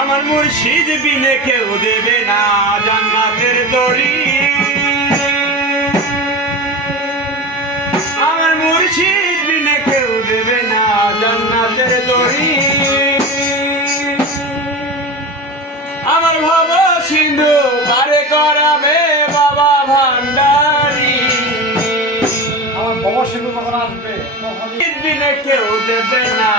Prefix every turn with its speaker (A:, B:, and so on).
A: আমার মুর্শিদ বিনে কেউ দেবে না জান্নাতের দড়ি। আমার মুর্শিদ বিনে কেউ দেবে না জান্নাতের দড়ি। আমার ভব সিন্ধু পারে করাবে বাবা ভান্ডারি।
B: আমার ভব সিন্ধু কখন আসবে?
A: দিনে কেউ দেবে না